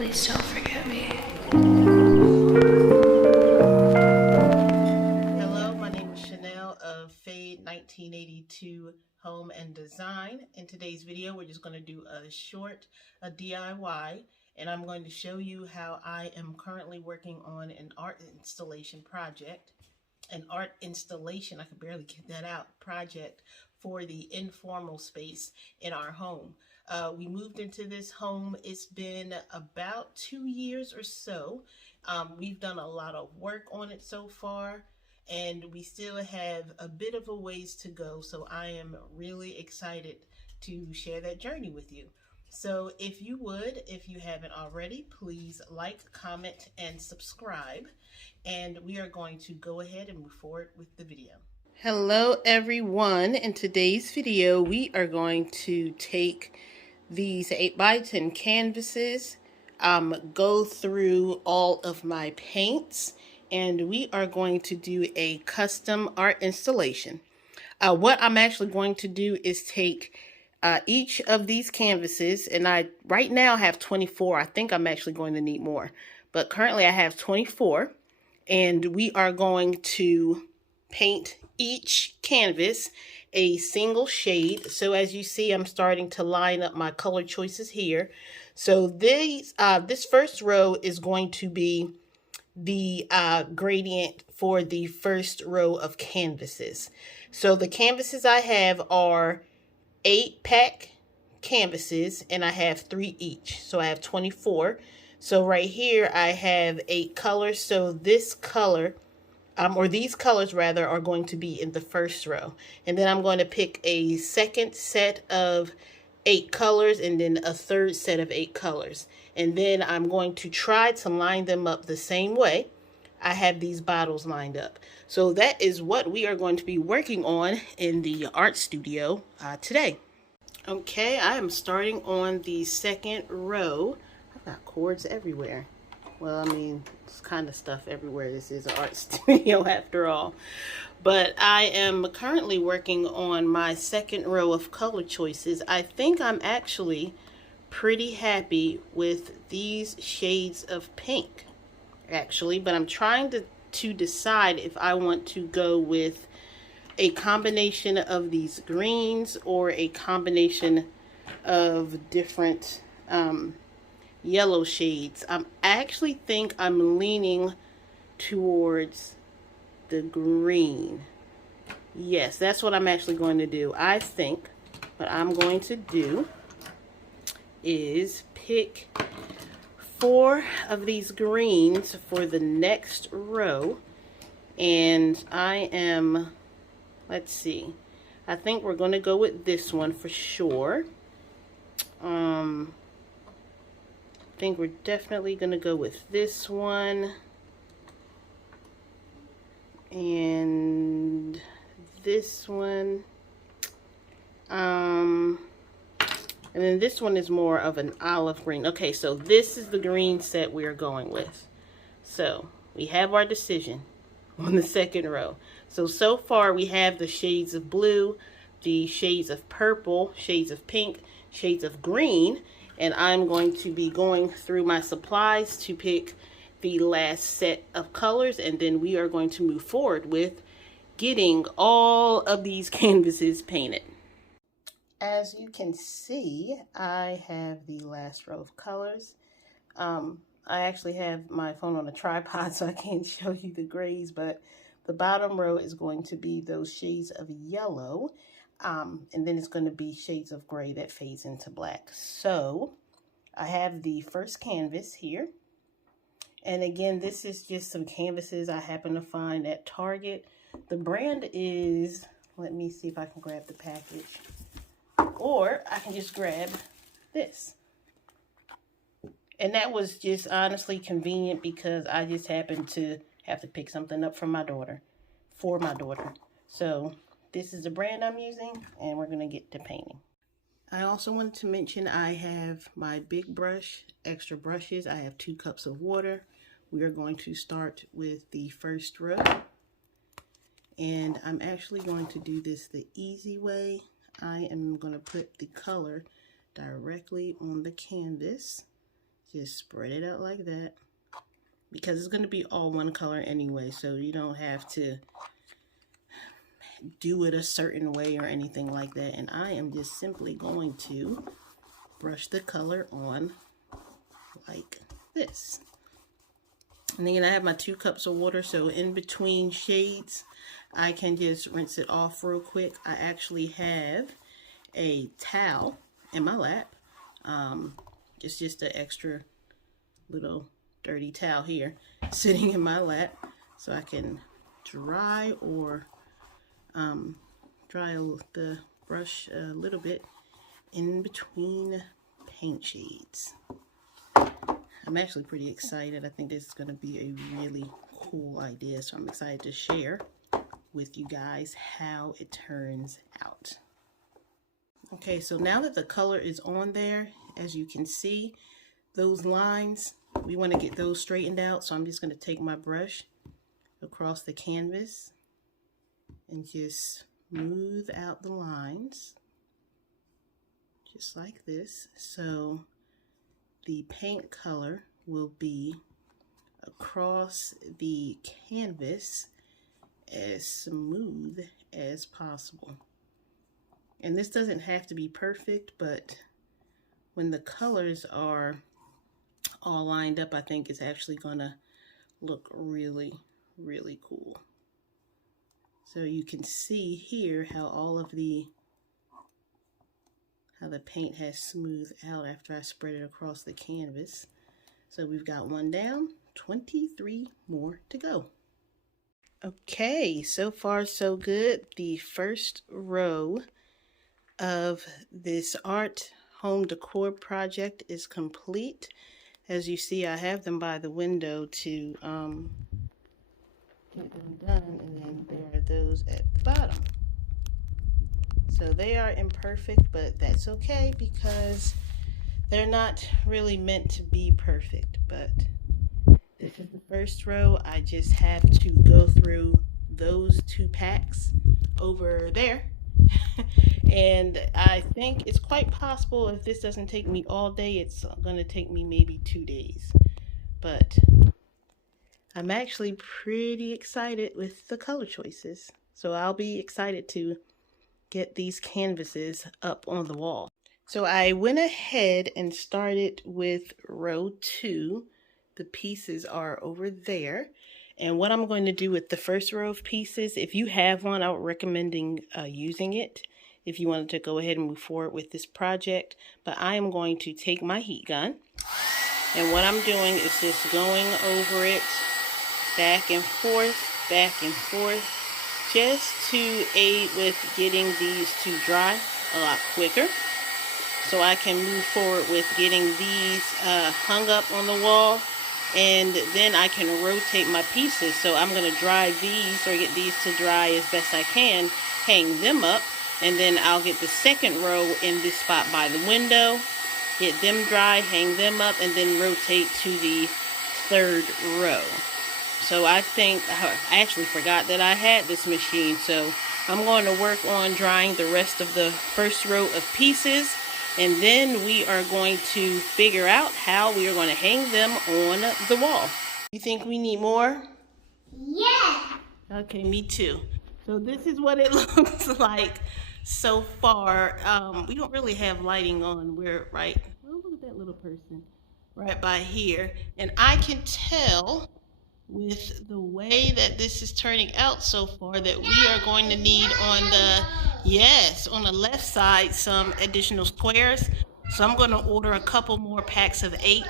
Please don't forget me. Hello, my name is Chanel of Fade 1982 Home and Design. In today's video, we're just going to do a DIY, and I'm going to show you how I am currently working on an art installation project. An art installation, I can barely get that out, project for the informal space in our home. We moved into this home, it's been about 2 years or so. We've done a lot of work on it so far, and we still have a bit of a ways to go, so I am really excited to share that journey with you. So if you haven't already, please like, comment, and subscribe. And we are going to go ahead and move forward with the video. Hello everyone. In today's video, we are going to take these 8x10 canvases, go through all of my paints, and we are going to do a custom art installation. What I'm actually going to do is take each of these canvases, and I right now have 24. I think I'm actually going to need more, but currently I have 24, and we are going to paint each canvas a single shade. So as you see, I'm starting to line up my color choices here. So this first row is going to be the gradient for the first row of canvases. So the canvases I have are 8-pack canvases, and I have 3 each. So I have 24. So right here I have 8 colors. So this color, or these colors rather, are going to be in the first row. And then I'm going to pick a second set of 8 colors and then a third set of 8 colors. And then I'm going to try to line them up the same way I have these bottles lined up. So that is what we are going to be working on in the art studio today. Okay, I am starting on the second row. I've got cords everywhere. Well, I mean, it's kind of stuff everywhere. This is an art studio after all. But I am currently working on my second row of color choices. I think I'm actually pretty happy with these shades of pink, actually. But I'm trying to decide if I want to go with a combination of these greens or a combination of different yellow shades. I actually think I'm leaning towards the green. Yes, that's what I'm actually going to do. I think what I'm going to do is pick 4 of these greens for the next row, and I am, let's see, I think we're going to go with this one for sure. I think we're definitely going to go with this one. And this one. And then this one is more of an olive green. Okay, so this is the green set we're going with. So we have our decision on the second row. So far we have the shades of blue, the shades of purple, shades of pink, shades of green, and I'm going to be going through my supplies to pick the last set of colors, and then we are going to move forward with getting all of these canvases painted. As you can see, I have the last row of colors. I actually have my phone on a tripod, so I can't show you the grays, but the bottom row is going to be those shades of yellow, and then it's going to be shades of gray that fades into black. So I have the first canvas here. And again, this is just some canvases I happen to find at Target. The brand is, let me see if I can grab the package. Or I can just grab this. And that was just honestly convenient because I just happened to have to pick something up from my daughter, for my daughter. So this is the brand I'm using, and we're going to get to painting. I also wanted to mention I have my big brush, extra brushes. I have 2 cups of water. We are going to start with the first row. And I'm actually going to do this the easy way. I am going to put the color directly on the canvas. Just spread it out like that, because it's going to be all one color anyway, so you don't have to do it a certain way or anything like that. And I am just simply going to brush the color on like this. And then I have my 2 cups of water, so in between shades I can just rinse it off real quick. I actually have a towel in my lap. It's just an extra little dirty towel here sitting in my lap, so I can dry or dry the brush a little bit in between paint shades. I'm actually pretty excited. I think this is going to be a really cool idea, so I'm excited to share with you guys how it turns out. Okay, so now that the color is on there, as you can see, those lines, we want to get those straightened out. So I'm just going to take my brush across the canvas and just smooth out the lines, just like this. So the paint color will be across the canvas as smooth as possible. And this doesn't have to be perfect, but when the colors are all lined up, I think it's actually gonna look really, really cool. So you can see here how how the paint has smoothed out after I spread it across the canvas. So we've got one down, 23 more to go. Okay, so far so good. The first row of this art home decor project is complete. As you see, I have them by the window to get them done, and then there are those at the bottom. So they are imperfect, but that's okay because they're not really meant to be perfect. But this is the first row. I just have to go through those 2 packs over there. And I think it's quite possible, if this doesn't take me all day, it's going to take me maybe 2 days. But I'm actually pretty excited with the color choices. So I'll be excited to get these canvases up on the wall. So I went ahead and started with row 2. The pieces are over there. And what I'm going to do with the first row of pieces, if you have one, I would recommend using it if you wanted to go ahead and move forward with this project. But I am going to take my heat gun, and what I'm doing is just going over it back and forth, just to aid with getting these to dry a lot quicker, so I can move forward with getting these hung up on the wall, and then I can rotate my pieces. So I'm going to dry these, or get these to dry as best I can, hang them up, and then I'll get the second row in this spot by the window, get them dry, hang them up, and then rotate to the third row. So I think, I actually forgot that I had this machine, so I'm going to work on drying the rest of the first row of pieces, and then we are going to figure out how we are going to hang them on the wall. You think we need more? Yeah. Okay, me too. So this is what it looks like so far. We don't really have lighting on. We're right, oh, look at that little person right by here, and I can tell with the way that this is turning out so far that we are going to need on the left side some additional squares. So I'm going to order a couple more packs of 8,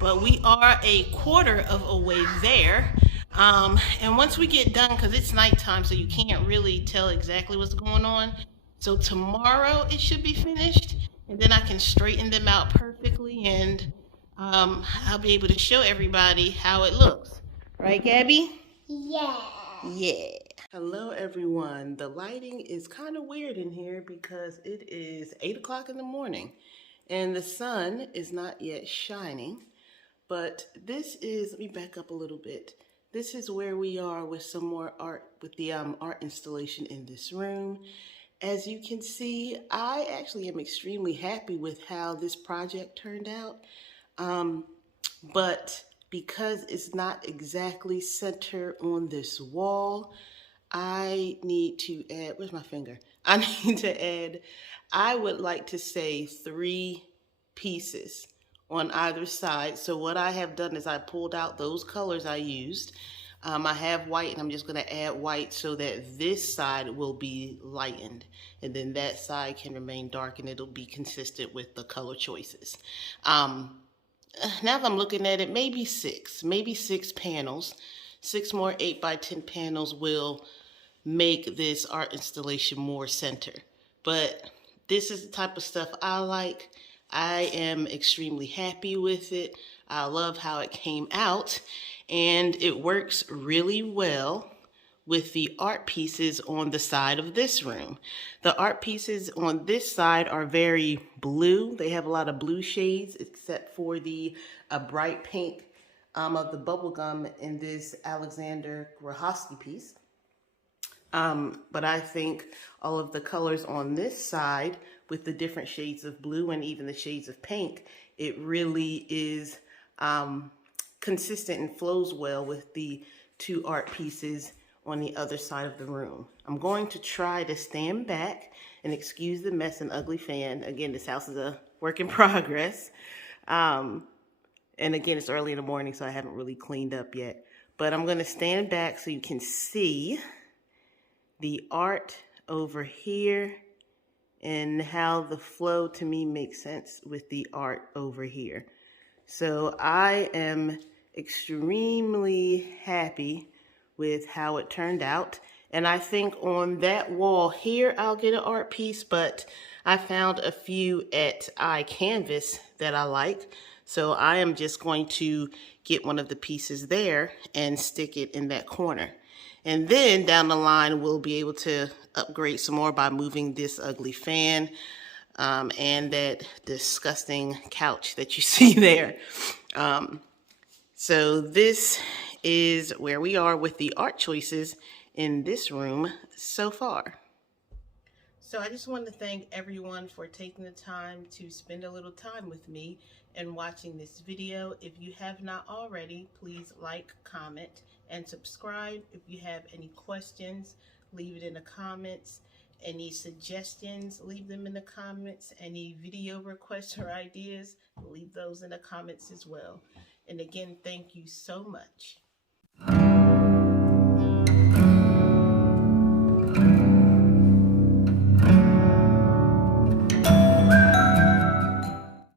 but we are a quarter of a way there. And once we get done, because it's nighttime, so you can't really tell exactly what's going on. So tomorrow it should be finished, and then I can straighten them out perfectly, and I'll be able to show everybody how it looks. Right, Gabby? Yeah. Yeah. Hello, everyone. The lighting is kind of weird in here because it is 8 o'clock in the morning and the sun is not yet shining. But this is, let me back up a little bit. This is where we are with some more art, with the art installation in this room. As you can see, I actually am extremely happy with how this project turned out. But because it's not exactly center on this wall, I need to add, where's my finger? I need to add, I would like to say 3 pieces on either side. So what I have done is I pulled out those colors I used. I have white, and I'm just going to add white so that this side will be lightened, and then that side can remain dark, and it'll be consistent with the color choices. Now that I'm looking at it, maybe 6 panels. 6 more 8 by 10 panels will make this art installation more center. But this is the type of stuff I like. I am extremely happy with it. I love how it came out, and it works really well with the art pieces on the side of this room. The art pieces on this side are very blue. They have a lot of blue shades, except for the bright pink of the bubble gum in this Alexander Grohowski piece. But I think all of the colors on this side with the different shades of blue and even the shades of pink, it really is consistent and flows well with the 2 art pieces on the other side of the room. I'm going to try to stand back and excuse the mess and ugly fan. Again, this house is a work in progress. And again, it's early in the morning, so I haven't really cleaned up yet. But I'm going to stand back so you can see the art over here and how the flow to me makes sense with the art over here. So I am extremely happy with how it turned out. And I think on that wall here, I'll get an art piece, but I found a few at iCanvas that I like. So I am just going to get one of the pieces there and stick it in that corner. And then down the line, we'll be able to upgrade some more by moving this ugly fan and that disgusting couch that you see there. So this is where we are with the art choices in this room so far. So I just want to thank everyone for taking the time to spend a little time with me and watching this video. If you have not already, please like, comment, and subscribe. If you have any questions, leave it in the comments. Any suggestions, leave them in the comments. Any video requests or ideas, leave those in the comments as well. And again, thank you so much.